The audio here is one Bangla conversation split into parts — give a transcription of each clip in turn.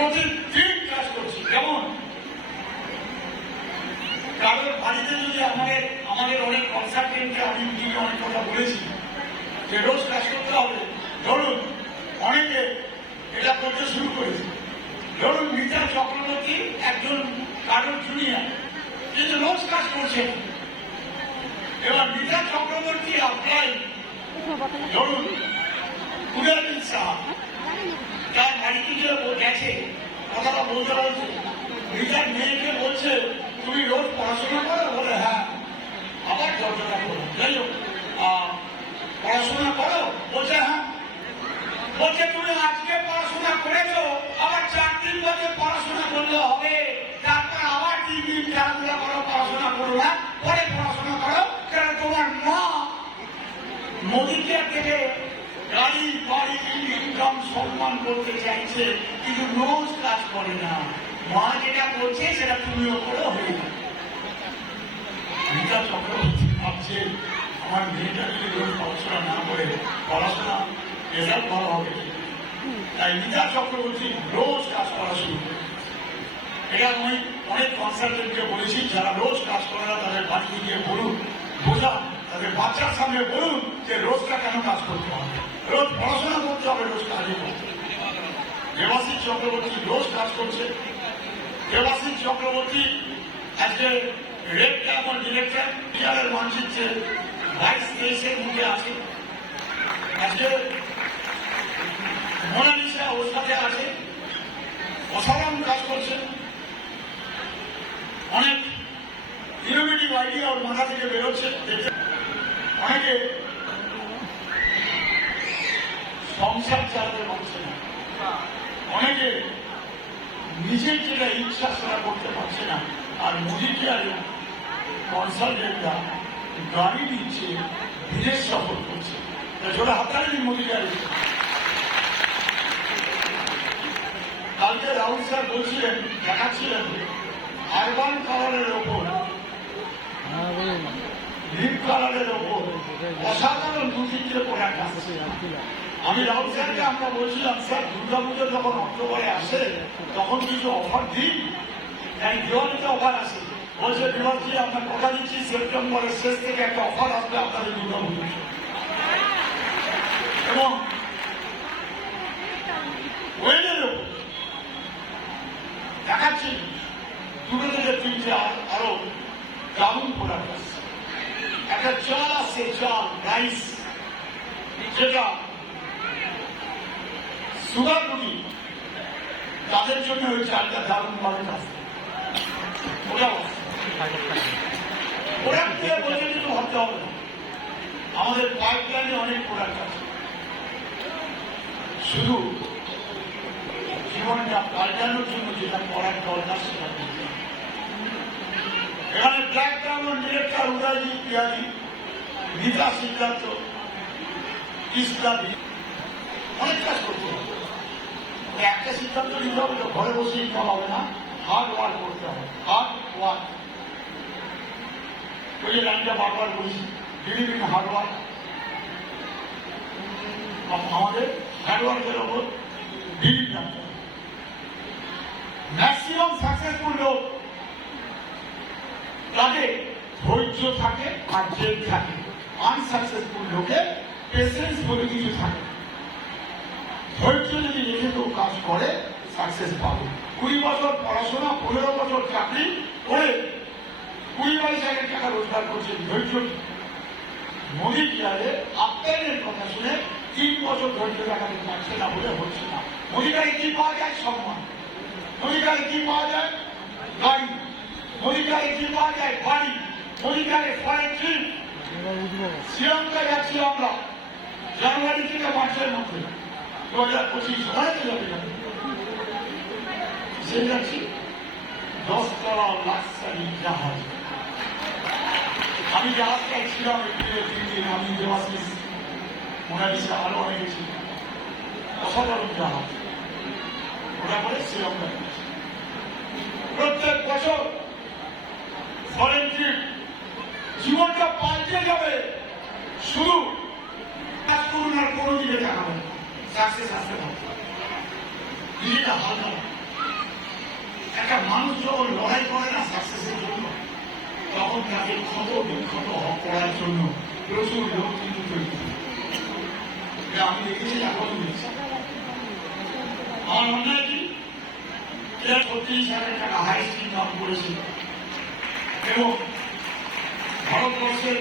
প্রতিদিন কাজ করছি। যেমন কারোর বাড়িতে যদি আমাদের অনেক কনসালটেন্টকে আমি অনেক কথা বলেছি যে রোজ কাজ করতে হবে। ধরুন অনেকে এটা করতে শুরু করেছে। ধরুন মিতা চক্রবর্তী একজন কারোর জুনিয়র, কিন্তু রোজ কাজ করছে। এবার মিতা চক্রবর্তী আপনার ধরুন কুড়ালিন সাহা তার বাড়িতে গেছে, কথাটা বলতে বলছে, মিতার মেয়েকে বলছে তুমি রোজ পড়াশোনা করো? বলে হ্যাঁ। আবার চর্চা করো, যাই হোক পড়াশোনা করো? বলছে হ্যাঁ। বলছে তুমি আজকে পড়াশোনা করেছো, আবার 4-3 বছর পড়াশোনা করলে হবে, তারপর আবার 3 দিন খেলাধুলা করো, পড়াশোনা করো না, পরে পড়াশোনা করো। কারণ তোমার মা মোদীকে থেকে গাড়ি বাড়ি ইনকাম সম্মান করতে চাইছে, কিন্তু রোজ কাজ করে না। মা যেটা করছে সেটা তুমিও করে হয়ে যাবে। মিতা চক্রবর্তী ভাবছে আমার মেয়েটা যদি রোজ পড়াশোনা না করে পড়াশোনা রেজাল্ট ভালো হবে, তাই মিতা চক্রবর্তী রোজ কাজ করা শুরু করে। এটা আমি অনেক কনসালটেন্টকে বলেছি, যারা রোজ কাজ করে না তাদের বাড়িতে গিয়ে বলুন, বোঝা তাদের বাচ্চার সামনে বলুন যে রোজটা কেন কাজ করতে হবে, রোজ পড়াশোনা করতে হবে, রোজ কাজই করতে হবে। দেবাশিস চক্রবর্তী রোজ কাজ করছে। দেবাশিস চক্রবর্তী আজকে রেড ডায়মন্ড ডিরেক্টর বিহারের মানচিত্রে 22-23-এর মধ্যে আছে। আজকে মোনালিসা ওর সাথে আছে, অসাধারণ কাজ করছে। অনেক ইনোভেটিভ আইডিয়া ওর মাথা থেকে বেরোচ্ছে। অনেকে সংসার চালাতে পারছে না, অনেকে নিজের যেটা ইচ্ছা সেটা করতে পারছে না, আর মোদীকে আর কনসালটেন্টরা গাড়ি দিচ্ছে, বিদেশ সফর করছে। যেটা হাতালি মোদীকে আর কালকে রাহুল স্যার বলছিলেন, দেখাচ্ছিলেন আরবান কালারের ওপর লিপ কালারের ওপর অসাধারণ দুচিত্রে প্রোডাক্ট আসছে। আমি রাহুল স্যারকে আমরা বলছিলাম, স্যার দুর্গাপুজো যখন অক্টোবরে আসে তখন কিছু অফার দিন, তাই দিওয়ালিতে অফার আসে। বলছে বিভাগজি আমরা কথা দিচ্ছি সেপ্টেম্বরের শেষ থেকে একটা অফার আসবে আপনাদের দুর্গাপুজো। এবং ওয়েলের ওপর দেখাচ্ছি 2 থেকে 3টে আরো দারুণ প্রোডাক্ট আসছে। একটা চাল আসছে, চাল রাইস, যেটা সুগার রুগী তাদের জন্য ওই চালটা দারুণ ভাবে কাজ করে। ওটাও প্রোডাক্ট দিয়ে বলে কিছু ভাবতে হবে না, আমাদের পাইপলাইনে অনেক প্রোডাক্ট আছে। শুধু জীবনটা পাল্টানোর জন্য যেটা করার দরকার সেটা করতে হবে। এখানে Black Diamond director Udayjit Bihari, Gita Siddharth, ইসলামী অনেক কাজ করতে হবে। একটা সিদ্ধান্ত নিতে হবে, ঘরে বসে ইনকাম হবে না, হার্ড ওয়ার্ক করতে হবে। হার্ড ওয়ার্ক, ওই যে লাইনটা বারবার বলছি, বিলিভ ইন হার্ড ওয়ার্ক। আমাদের হার্ড ওয়ার্কের ওপর বিলিভ রাখতে হবে। ম্যাক্সিমাম সাকসেসফুল লোক তাদের ধৈর্য থাকে আর জেদ থাকে। আনসাকসেসফুল লোকের পেশেন্স বলে কিছু থাকে। ধৈর্য যদি রেখে কেউ কাজ করে সাকসেস পাবে। 20 বছর পড়াশোনা, 15 বছর চাকরি করে 20-22,000 টাকা রোজগার করছে, ধৈর্য। মোদী কেয়ারে আপ্যায়নের কথা শুনে 3 বছর ধৈর্য দেখাতে পারছে না বলে হচ্ছে না। মোদীকারে কি পাওয়া যায়? সম্মান। মোদীকারে কি পাওয়া যায়? গাড়ি। মোদীকারে কি পাওয়া যায়? বাড়ি। মোদীকারে ফরেন ট্রিপ। শ্রীলঙ্কা যাচ্ছি আমরা জানুয়ারি থেকে মার্চের মধ্যে 2025, অনেকে যাবে। সে যাচ্ছি 10 তলা লাক্সারি জাহাজ। আমি জাহাজটাই ছিলাম এপ্রিলের 3 দিন। আমি দেবাশিস, মোনালিসা আরো অনেকে ছিল। অসাধারণ জাহাজ। ওরা করে শ্রীলঙ্কা যাচ্ছি। প্রত্যেক বছর ফরেন ট্রিপ। জীবনটা পাল্টে যাবে। শুধু কাজ করুন আর কোনো দিকে দেখাবেন, সাকসেস আসতে পারে। নিজেটা হালকা একটা মানুষ যখন লড়াই করে না সাকসেসের জন্য, তখন তাকে ক্ষত বিক্ষত করার জন্য প্রচুর লোক কিন্তু তৈরি হয়। আমি দেখেছি, এখন দেখছি। আমার মনে হয় কি 36,000 টাকা হাইস্ট ইনকাম করেছিল এবং ভারতবর্ষের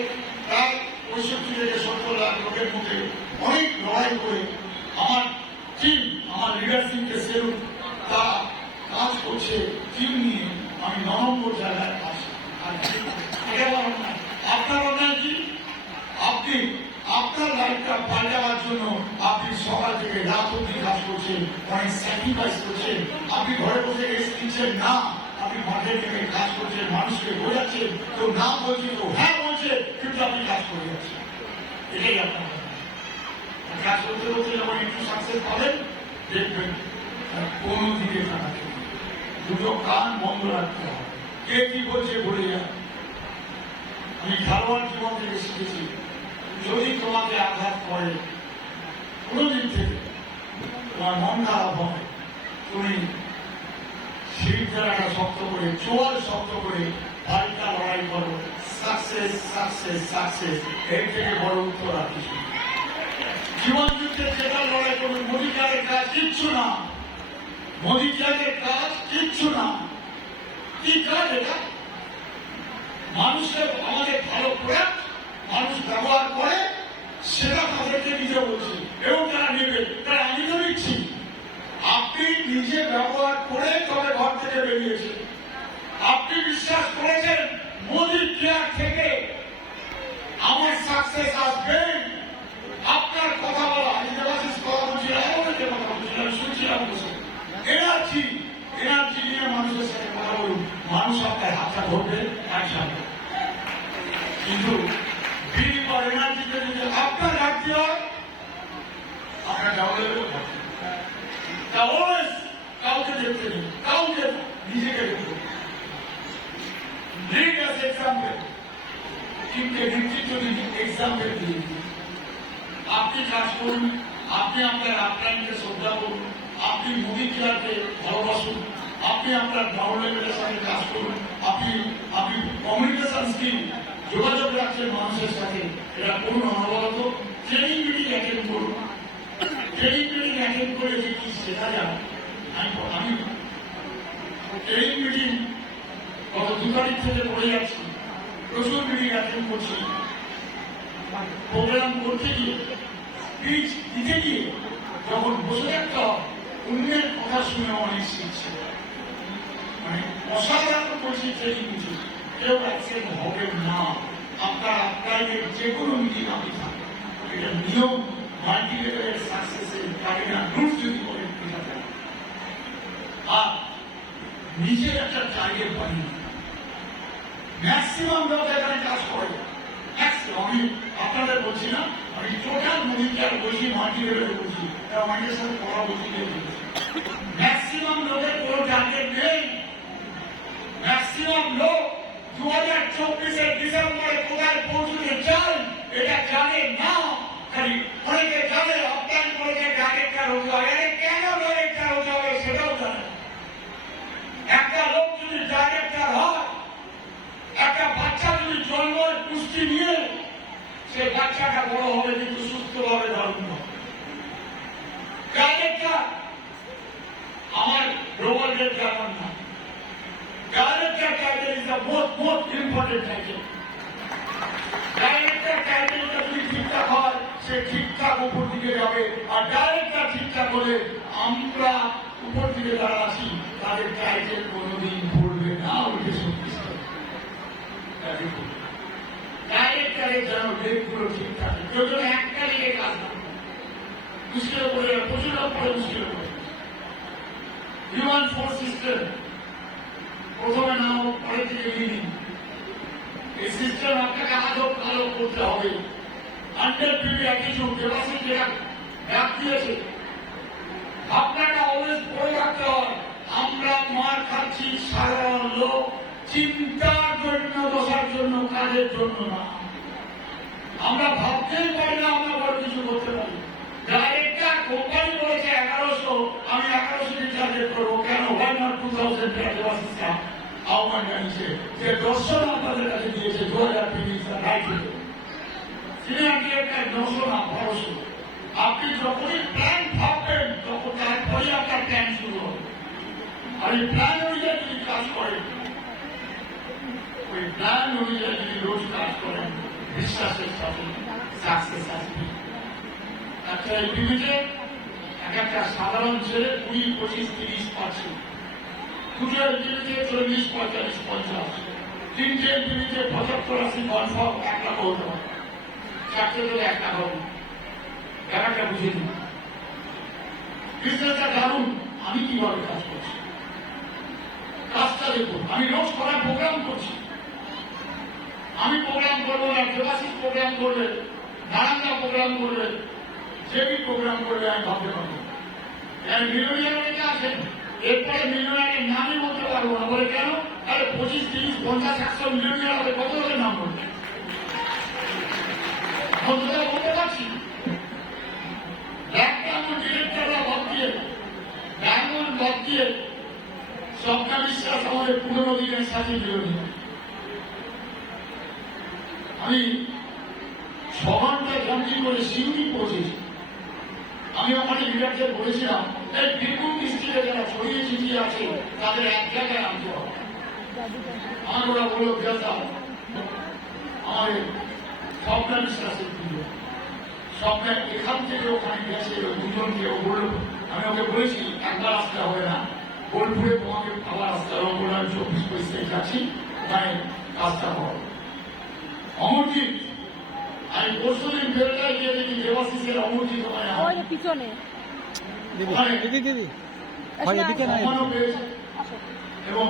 প্রায় 65 থেকে 70 লাখ লোকের মধ্যে অনেক লড়াই করে আমার টিম, আমার লিডারশিপকে সেলুট, তারা কাজ করছে টিম নিয়ে। আমি 9 নম্বর জায়গায় আছি। আপনার অন্যায় কি? আপনি আপনার লাইফটা পাল্টাবার জন্য আপনি সকাল থেকে রাত অব্দি কাজ করছেন, অনেক স্যাক্রিফাইস করছেন। আপনি ঘরে বসে রেস্ট নিচ্ছেন না, আপনি মাঠে থেকে কাজ করছেন, মানুষকে বোঝাচ্ছেন। কেউ না বলছে, কেউ হ্যাঁ বলছে, কিন্তু আপনি কাজ করে যাচ্ছেন। এটাই আপনার কাজ করতে করতে যখন একটু সাকসেস পাবেন, দেখবেন কোন দিকে তাকাতে হবে। দুটো কান বন্ধ রাখতে হবে। কে কি বলছে বলে যান। আমি খেলোয়াড় জীবন থেকে শিখেছি, যদি তোমাকে আঘাত করে কোনদিন থেকে তোমার মন খারাপ হয়, তুমি শিরদাঁড়াটা শক্ত করে, চোয়াল শক্ত করে বাড়িটা লড়াই করো। সাকসেস সাকসেস সাকসেস, এর থেকে বড় উত্তর আর কিছু। জীবন যুদ্ধে যেটা লড়াই করবে, মোদী চেয়ারের কাজ কিচ্ছু না। মোদী চেয়ারের কাজ কিচ্ছু না। কি কাজ এটা? মানুষকে আমাদের ভালো প্রোডাক্ট মানুষ ব্যবহার করে, সেটা তাদেরকে নিজে বলছি এবং তারা নেবে। তাই আমি তো নিচ্ছি। আপনি নিজে ব্যবহার করে তবে ঘর থেকে বেরিয়েছে। আপনি বিশ্বাস করেছেন মোদী চেয়ার থেকে আমার সাকসেস আসবে। আপনার কথা বলা, আমি দেবাশিস কথা বলছিলাম, অনেকে কথা বলছিলাম, শুনছিলাম বসে। এনার্জি নিয়ে মানুষের সাথে কথা বলুন, মানুষ আপনার হাতটা ধরবে একসাথে। কিন্তু বিড়ি পর এনার্জিতে যদি আপনার ঘাটতি হয়, আপনার ডাউলের কাউকে দেখতে নেই, কাউকে নিজেকে দেখতে লিড অ্যাজ এক্সাম্পল। কিন্তু নেতৃত্ব যদি এক্সাম্পল দিয়ে আপনি কাজ করুন, আপনি আপনার আপলাইনকে শ্রদ্ধা করুন, আপনি মোদী চেয়ারকে ভালোবাসুন, আপনি আপনার গ্রাউন্ড লেভেলের সাথে কাজ করুন, আপনি কমিউনিকেশন স্কিল, যোগাযোগ রাখছেন মানুষের সাথে, এটা করুন। অনবরত ট্রেনিং মিটিং অ্যাটেন্ড করুন। ট্রেনিং মিটিং অ্যাটেন্ড করে যে কি শেখা যায়, আমি ট্রেনিং মিটিং গত 2 তারিখ থেকে করে যাচ্ছি, প্রচুর মিটিং অ্যাটেন্ড করছি। প্রোগ্রাম করতে গিয়ে, স্পিচ দিতে গিয়ে যখন বসে থাকতে হয়, অন্যের কথা শুনে অনেক শিখছে। মানে অসাধারণ বলছি ট্রেনিং মিটিং, কেউ অ্যাবসেন্ট হবে না। আপনার আপনাদের যে কোনো মিটিং আপনি থাকেন, এটা নিয়ম। মাল্টিলেভেলের সাকসেসের কারিনা রুট যদি করে আর নিজের একটা টার্গেট বানিয়ে ম্যাক্সিমাম লোক এখানে কাজ করে। আমি আপনাদের বলছি না, আমি টোটাল মনিটার বলছি, মাল্টিলেভেলে বলছি, আমাদের সাথে কথা বলছি। ম্যাক্সিমাম লোকের কোনো টার্গেট নেই। ম্যাক্সিমাম লোক 2024-এর ডিসেম্বরে কোথায় পৌঁছতে চান এটা জানে না। খালি অনেকে জানে অপ্লান করেছে ডাইরেক্টর হতে হবে। কেন ডাইরেক্টর হতে হবে সেটাও জানে। একটা লোক যদি ডাইরেক্টর হয়, একটা বাচ্চা যদি জন্মের পুষ্টি নিয়ে, সে বাচ্চাটা বড় হবে কিন্তু সুস্থভাবে ধর্ম হবে। ডাইরেক্টর আমার রোবটের যেমন না, director title is the most important title. Director টাইটেলটা যদি ঠিকঠাক হয়, সে ঠিকঠাক উপর দিকে যাবে। আর ডাইরেক্টর ঠিকঠাক হলে আমরা উপর দিকে যারা আছি তাদের টাইটেল কোনোদিন ভুলবে না, উঠে শক্তিশালী। ডাইরেক্টরের যেন ডেটগুলো ঠিক থাকে, কেউ যেন একটা দিকে কাজ না করে। মুশকিলে পড়ে যাবে, প্রচুর পরে মুশকিলে পড়ে। হিউম্যান ফোর্স সিস্টেম প্রথমে নাম, পরের দিকে লিডিং। এই সিস্টেম আপনাকে আজও ভালো করতে হবে। 100 পিপি অ্যাটিটিউড দেবাশিস যেটা ব্যাপ দিয়েছে, আপনাকে অলওয়েজ পড়ে রাখতে হয়। আমরা মার খাচ্ছি সাধারণ লোক চিন্তার জন্য, দশার জন্য, কাজের জন্য না। আমরা ভাবতেই পারি না আমরা বড় কিছু করতে পারি। ডাইরেক্টর কোম্পানি বলেছে 1100, আমি 1100 টার্গেট করবো। কেন? 1 or 2000 টাকা আমার জানিয়েছে যে দর্শন আপনাদের কাছে দিয়েছে 2023 রাইট সিনিয়র ডিরেক্টর 900 না 1200। আপনি যখনই প্ল্যান ভাববেন তখন তারপরে আপনার প্ল্যান শুরু হবে। আর এই প্ল্যান অনুযায়ী যদি কাজ করেন, ওই প্ল্যান অনুযায়ী যদি রোজ কাজ করেন, বিশ্বাসের সাথে সাকসেস আসবে। আচ্ছা, এই টিভিতে একটা সাধারণ ছেলে 20, 25, 30 পাচ্ছে, দুটো টিভিতে 40, 45, 50, তিনটে টিভিতে 75, 80 কনফার্ম 1 লাখ হতে হবে, চারটে ধরে 1 লাখ হবে। ব্যাপারটা বুঝে দিন, বিজনেসটা দারুণ। আমি কিভাবে কাজ করছি, কাজটা দেখুন। আমি রোজ করার প্রোগ্রাম করছি। আমি প্রোগ্রাম করবো না, দেবাশিস প্রোগ্রাম করবে, নারায়ণদা প্রোগ্রাম করবে, জেবি প্রোগ্রাম করবে, আমি ভাবতে পারবো। মিলিয়নিয়ার অনেকে আছেন, এরপরে মিলিয়নিয়ারের নামই বলতে পারবো না। বলে কেন? তাহলে 25, 30, 50, 100 মিলিয়নিয়ার হবে, কত লোকের নাম বলবে? বলতে পারছি। ডায়মন্ড ডিরেক্টররা বাদ দিয়ে, ডায়মন্ড বাদ দিয়ে স্বপ্না বিশ্বাস আমাদের পুরনো দিনের সাথে বিরোধী। আমি 6 ঘন্টা জার্নি করে সিউড়ি পৌঁছেছি। আমি ওখানে লিডারদের বলেছিলাম, এই বীরভূম ডিস্ট্রিক্টে যারা ছড়িয়ে ছিটিয়ে আছে তাদের এক জায়গায় আনতে হবে। আমার ওরা বলল বেতা আমাদের স্বপ্না বিশ্বাসের পুজো। স্বপ্না এখান থেকে ওখানে গেছে দুজনকে, ও বলল, আমি ওকে বলেছি একবার আসতে হবে না, বোলপুরে তোমাকে আবার আসতে হবে। বলে আমি 24, 25 তারিখ যাচ্ছি, ওখানে কাজটা হবে। অমরজিৎ, আমি পরশুদিন বেলটায় গিয়ে দেখি দেবাশিসের অমরজিৎ ওখানে পিছনে এবং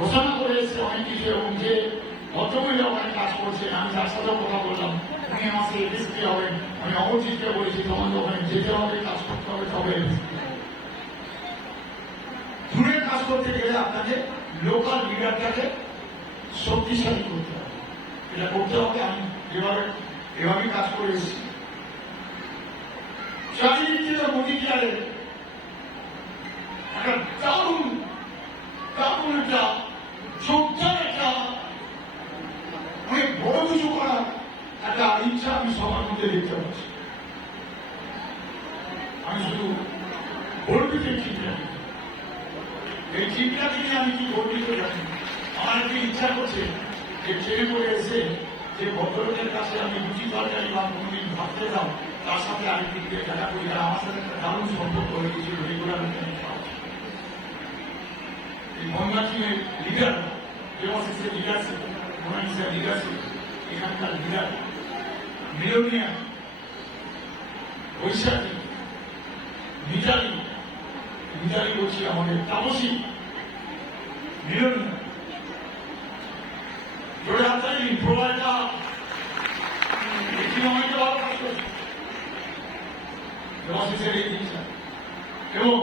ঘোষণা করে এসছে অনেক কিছু। এবং যে ভদ্রমহিলা ওখানে কাজ করছেন, আমি তার সাথেও কথা বললাম, উনি আমার সাথে এসপি হবেন। আমি অমরজিৎকে বলেছি তোমাকে ওখানে যেতে হবে, কাজ করতে হবে, তবে দূরে কাজ করতে গেলে আপনাকে লোকাল লিডারটাকে শক্তিশালী করতে হবে। এটা করতে হবে। আমি এভাবে কাজ করে এসেছি। চারিদিকে মোদী কেয়ারে একটা দারুণ একটা যোগদান, একটা অনেক বড় কিছু করার একটা ইচ্ছা আমি সবার মধ্যে দেখতে পাচ্ছি। আমি শুধু গর্বিত চিন্তা, এই চিন্তা থেকে আমি কি গর্বিত জানি। আমার একটি ইচ্ছা করছে যে ট্রেনে করে এসে যে ভদ্রলোকের কাছে আমি রুচি তরকারি বা কোনদিন ভাবতে যাও, তার সাথে আমি দিকে দেখা করি, আর আমার সাথে একটা দারুণ সম্পর্ক হয়ে গেছিল রেগুলার। এই গঙ্গা টিমের লিডার, দেবাশিসের লিডারশিপ, মোনালিসার লিডারশিপ, এখানকার লিডার মিলনিয়া, বৈশাখী, মিতালি বলছি, আমাদের তাপসী, মিলনিয়া জোরে হাততালি দিন। প্রবাদটা একটি অনেকে ভালো কাজ করছে দেবাশিসের এই জিনিসটা। এবং